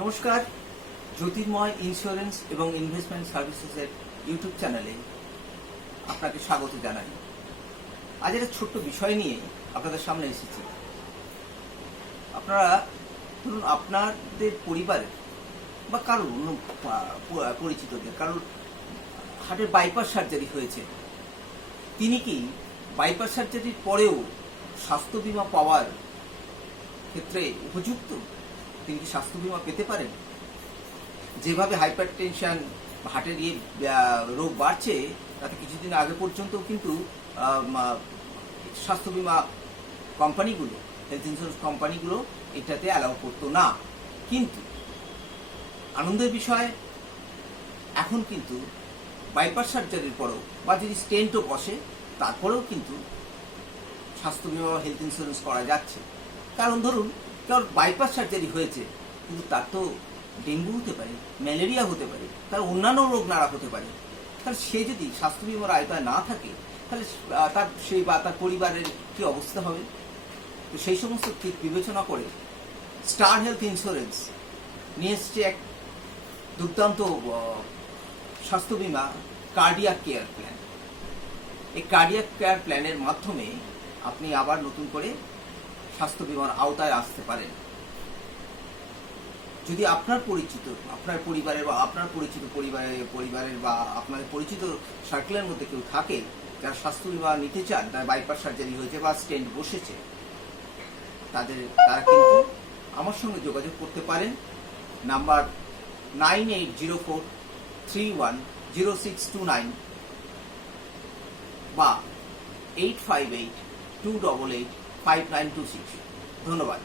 নমস্কার, জ্যোতির্ময় ইন্স্যুরেন্স এবং investment সার্ভিসেসের YouTube চ্যানেলে আপনাকে স্বাগত জানাই। আজ একটা ছোট্ট বিষয় নিয়ে আপনাদের সামনে এসেছি। আপনারা ধরুন আপনাদের পরিবারের বা কারোর অন্য পরিচিতদের কারোর হার্টের বাইপাস সার্জারি হয়েছে, তিনি কি বাইপাস সার্জারির পরেও স্বাস্থ্য বীমা পাওয়ার ক্ষেত্রে উপযুক্ত? তিনি কি স্বাস্থ্য বীমা পেতে পারেন? যেভাবে হাইপার টেনশন হার্টের রোগ বাড়ছে, তাতে কিছুদিন আগে পর্যন্ত কিন্তু স্বাস্থ্য বীমা কোম্পানিগুলো, হেলথ ইন্স্যুরেন্স কোম্পানিগুলো এটাতে অ্যালাউ করতো না। কিন্তু আনন্দের বিষয়, এখন কিন্তু বাইপাস সার্জারির পরেও বা যদি স্টেন্টও বসে তারপরেও কিন্তু স্বাস্থ্য বীমা বা হেলথ ইন্স্যুরেন্স করা যাচ্ছে। কারণ ধরুন কারণ বাইপাস সার্জারি হয়েছে, কিন্তু তার তো ডেঙ্গু হতে পারে, ম্যালেরিয়া হতে পারে, তার অন্যান্য রোগ নাড়া হতে পারে। তাহলে সে যদি স্বাস্থ্য বীমার আওতায় না থাকে, তাহলে তার সে বা তার পরিবারের কি অবস্থা হবে? তো সেই সমস্ত দিক বিবেচনা করে স্টার হেলথ ইন্স্যুরেন্স নিয়ে এসছে এক দুর্দান্ত স্বাস্থ্য বীমা, কার্ডিয়াক কেয়ার প্ল্যান। এই কার্ডিয়াক কেয়ার প্ল্যানের মাধ্যমে আপনি আবার নতুন করে স্বাস্থ্য বীমার আওতায় আসতে পারেন। যদি আপনার পরিচিত, আপনার পরিবারের বা আপনার পরিচিত পরিবারের বা আপনাদের পরিচিত সার্কেলের মধ্যে কেউ থাকে যারা স্বাস্থ্য বীমা নিতে চান, তার বাইপাস সার্জারি হয়েছে বা স্টেন্ট বসেছে, তারা কিন্তু আমার সঙ্গে যোগাযোগ করতে পারেন। নাম্বার 9804310629 বা 858285926। ধন্যবাদ।